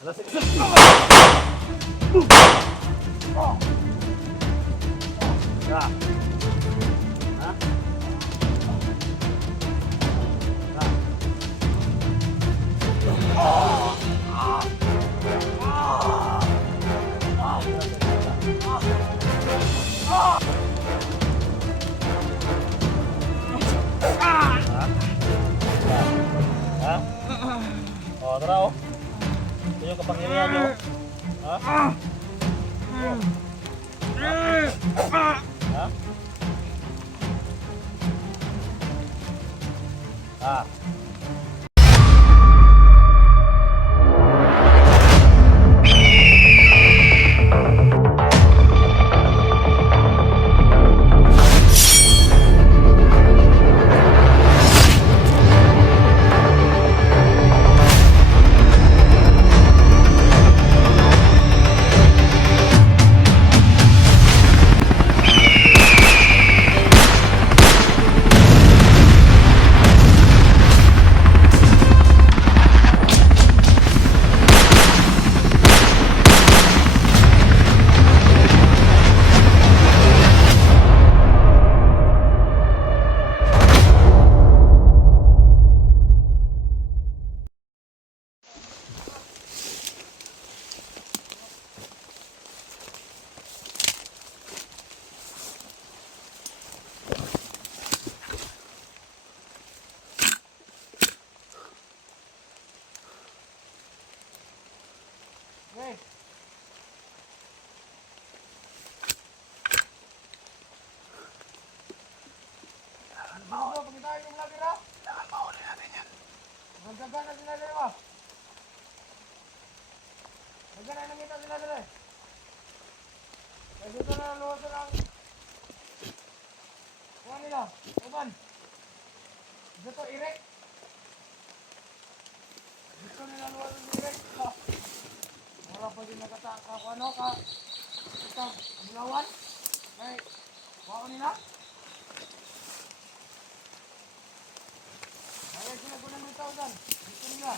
Alas, sige. Ha? Ha? Ha? Oh, tara oh. Ito yung kapangyarihan nyo. Ha? Ha? Ha? Hey. Ano ba pagitain yung lagi raw? Kailangan mahuli natin yan. Nagdagan na sila dito. Nagdagan na nakita sila dito. Kaya dito na luwasan ang kuha nila. Uban. Dito irek. Dito nila luwasan si irek. Wala pa din nakataka ko ano ka. Ito, bulawan. Hey, kuha nila. Kaya sila ko ng tao dyan. Dito nila.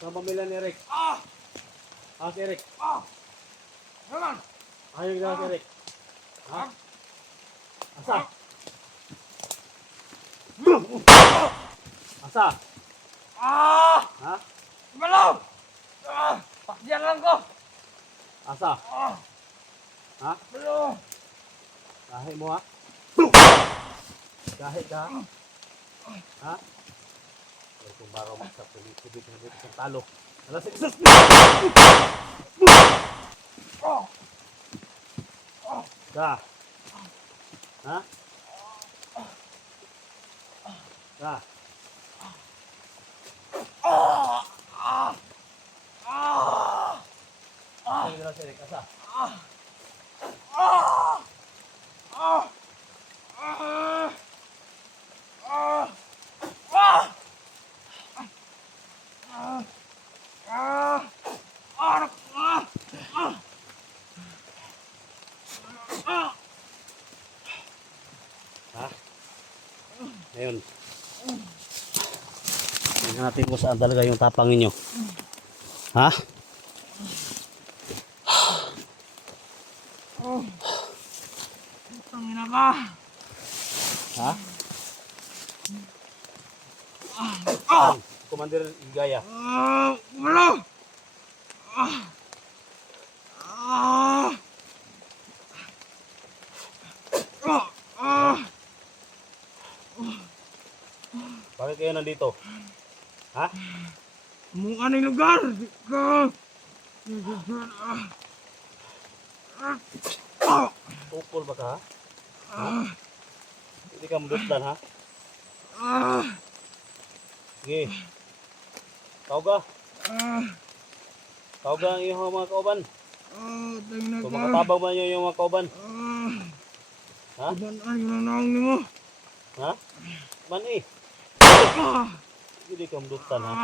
Saan pamilya ni Eric? Si Eric. Naman. Ayaw ginawa si Eric. Ha? Asa? Asa? Ha? Malaw! Pakdiyan lang ko. Asa? Ha? Malaw! Kahit mo ha? Kahit ka ha? Ha? Ay, kung baro magsapuli, subik na dito sa talo. Alas, sige. Da. Ha? Da. Ayaw ginawa si Eric. Asa? Ha? Ngayon. Tingnan natin kung saan talaga yung tapang ninyo. Ha? Tangina ka. Ha? Commander Igaya. Malaw! Bakit kayo nandito? Ha? Mukha ng lugar. Tukol ba ka ha? Ha? Hindi ka mudutlan ha? Sige. Kauga. Kauga ang iyong mga kauban. Tingnan Kung ka. makatabang man yung mga kauban. Ha? Ibanaan yung nanang ni mo. Ha? Man eh. Hindi ka mudutlan ha?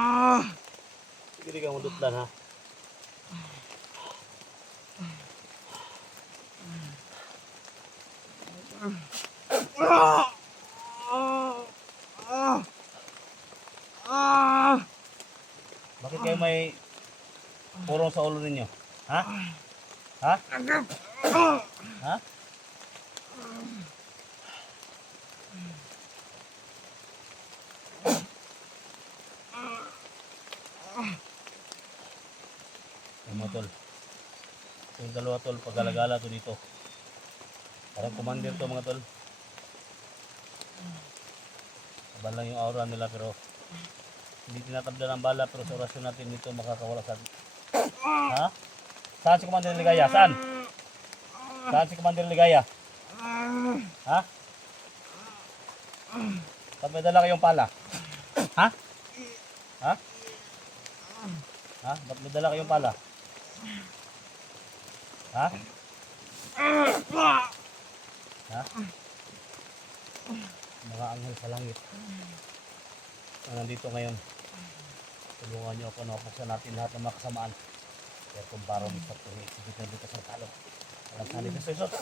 Hindi ka mudutlan ha? kayo may purong sa ulo ninyo? Ha? Ha? Ha? Mga tol. Yung dalawa tol, pag-alagala to dito. Parang commander to mga tol. Abal lang yung aura nila pero hindi tinatabla ng bala pero sa orasyon natin dito makakawala sa atin. Ha? Saan si Commander Ligaya? Saan? Saan si Commander Ligaya? Ha? Ba't may dala kayong pala? Ha? Ha? Ha? Ba't may dala kayong pala? Ha? Ha? Mga anghel sa langit na nandito ngayon, tulungan niyo ako na mapuksan natin lahat ng mga kasamaan. Kaya kung parang may patuloy, sigit na dito sa talo. Alam sa nito, Jesús.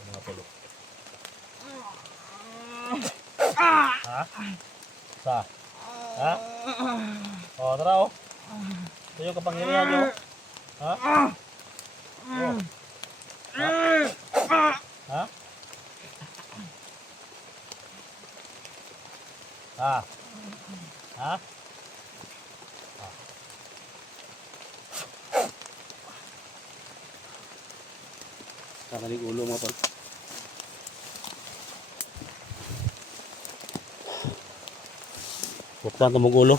Mga tulog. Ha? Sa? Ha? O, tara o. Ito yung kapangyarihan nyo. Ha? O. Ha? Ha? Ha? Ha? Kakalig ulo mo tol. Buktan ito mong ulo.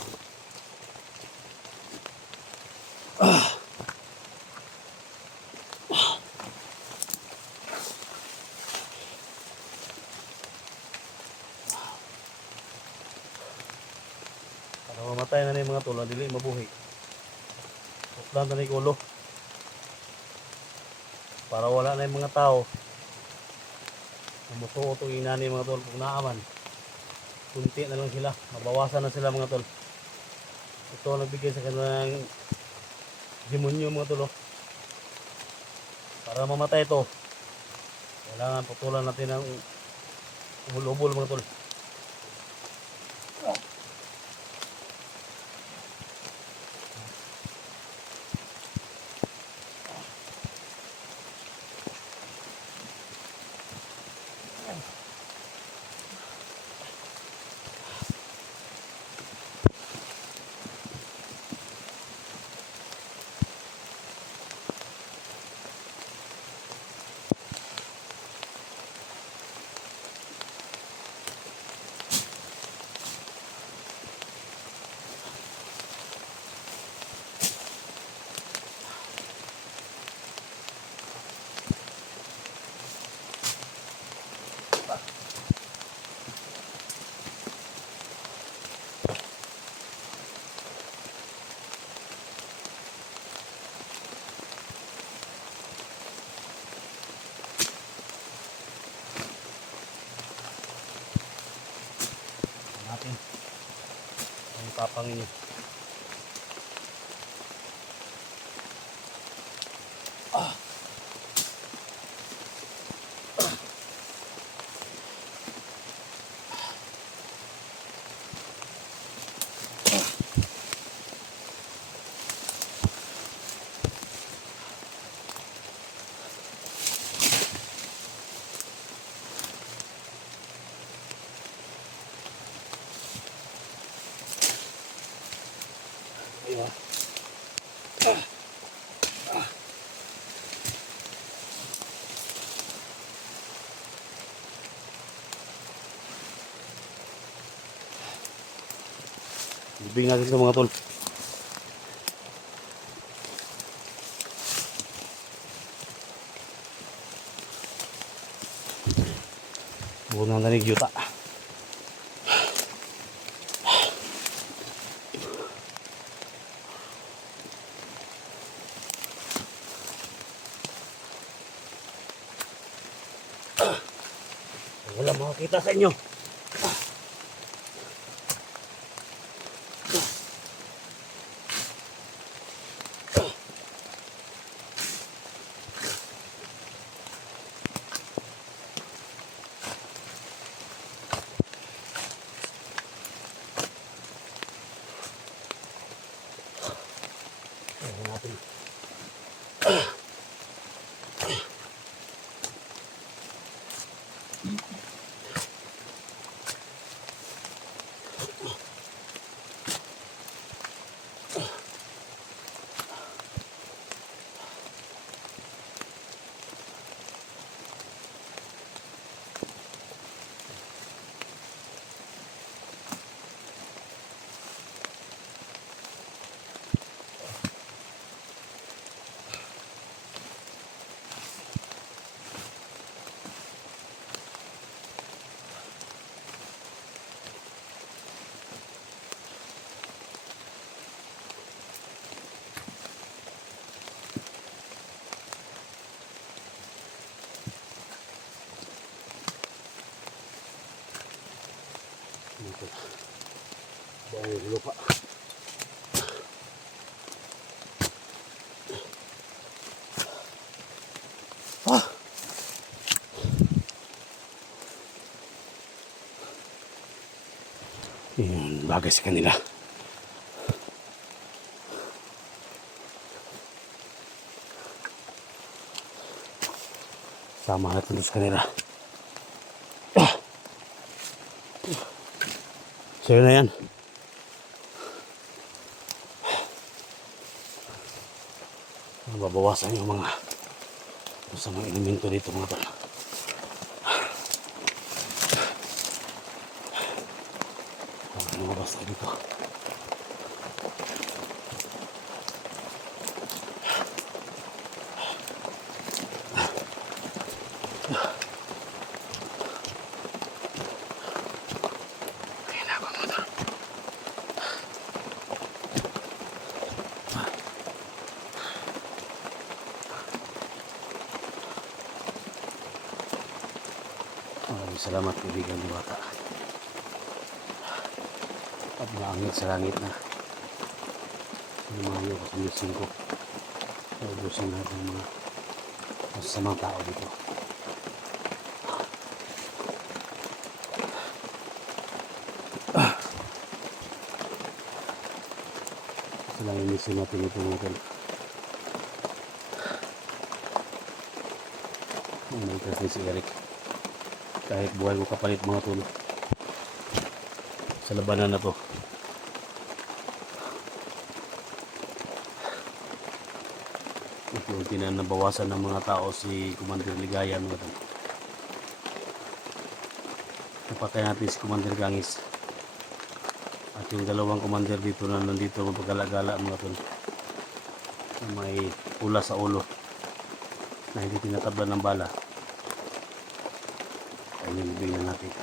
Para mamatay na yung mga tol, dili mabuhi. Buktan ito yung ulo. Para wala na yung mga tao. Namusuo itong inani mga tol kung naaman. Kunti na lang sila, mabawasan na sila mga tol. Ito ang nagbigay sa kanilang demonyo mga tol. Para mamatay ito, kailangan putulan natin ng ubol-ubol mga tol. Natin ang papangin niyo. Ayun. Ibig natin ito mga tol. Buong nang nanig yuta. Wala makakita sa inyo. Ayan natin. Ito. Dahil lupa. Yun, bagay sa kanila. Sama natin sa kanila. So yun na yan. Mababawasan yung mga masamang elemento dito mga tol. Lumabas tayo dito. Ayan ako mga tol. Maraming salamat kaibigan ni Bata. At naangit sa langit na lumayo ko sa mission ko. Naubusin lahat ng mga masasamang tao dito. Ito lang yung mission natin ito mga tol. May kasi si Eric. Kahit buhay ko kapalit mga tol. Sa labanan na to. Unti na nabawasan ng mga tao si Commander Ligaya mga tol. Napatay natin si Commander Gangis. At yung dalawang commander dito na nandito magpagala-gala mga tol. Na may pula sa ulo. Na hindi tinatablan ng bala. Kaya nilibigyan natin.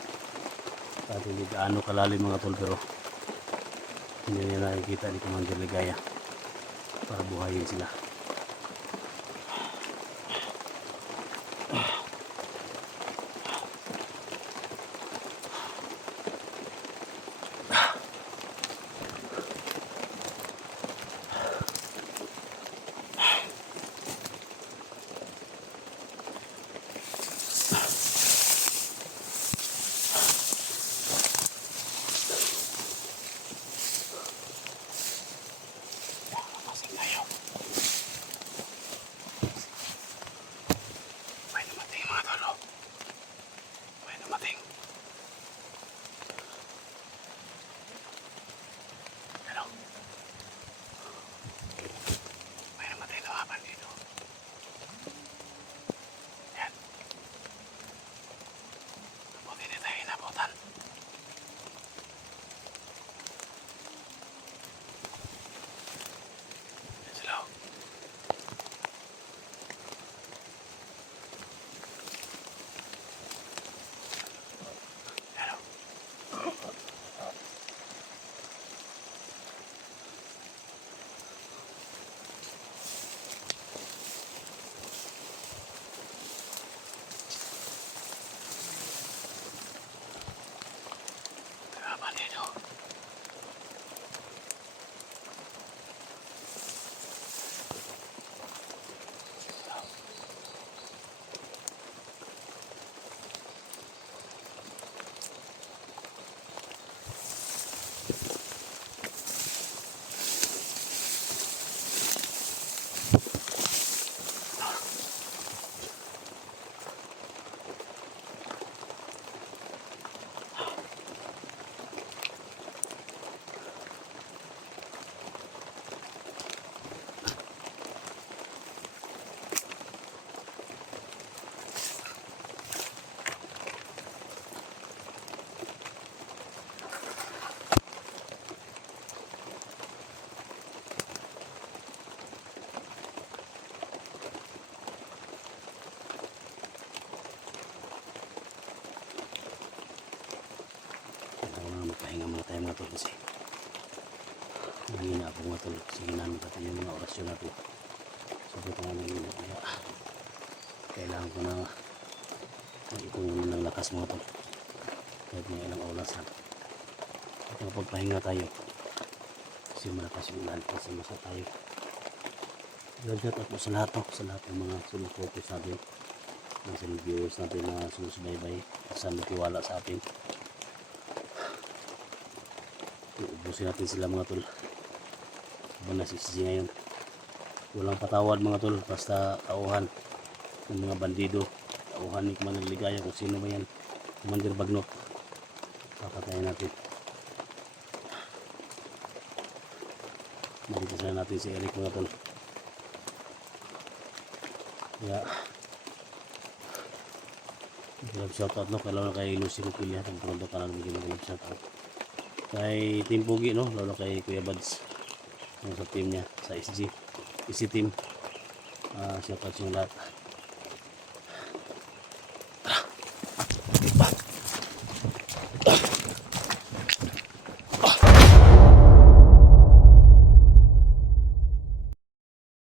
At hindi gaano kalalim mga tol pero hindi niya nakikita ni Commander Ligaya para buhayin sila. Pasing tayo. mahina ako mga tol. Sige namin pati yung mga orasyon natin. Sobrang nga mahina. Kaya kailangan ko na mag-ipon muna ng lakas mga tol. Kahit mga ilang oras lang. At kapagpahinga tayo. Kasi malakas yung ulan. Kasi masa tayo. Shout out po sa lahat, no? Sa lahat ng mga sumusuporte sa atin. Sa mga viewers natin na sumusubaybay. At sa nagtiwala sa atin. Ubusin natin sila mga tol. Iba na si SG ngayon. Walang patawad mga tol. Basta tauhan ng mga bandido. Tauhan ni Commander Ligaya kung sino ba yan. Commander Bagnok. Papatayin natin. Malitas na natin si Eric mga tol. Kaya love shoutout, no? Kailangan kay Lucy Rupilia. Pagpunod ka na bigyan ng love shoutout. Kay Team Pugi, no? Lalo kay Kuya Bads. Sa team niya, sa SG. Easy team. Shoutout yung lahat.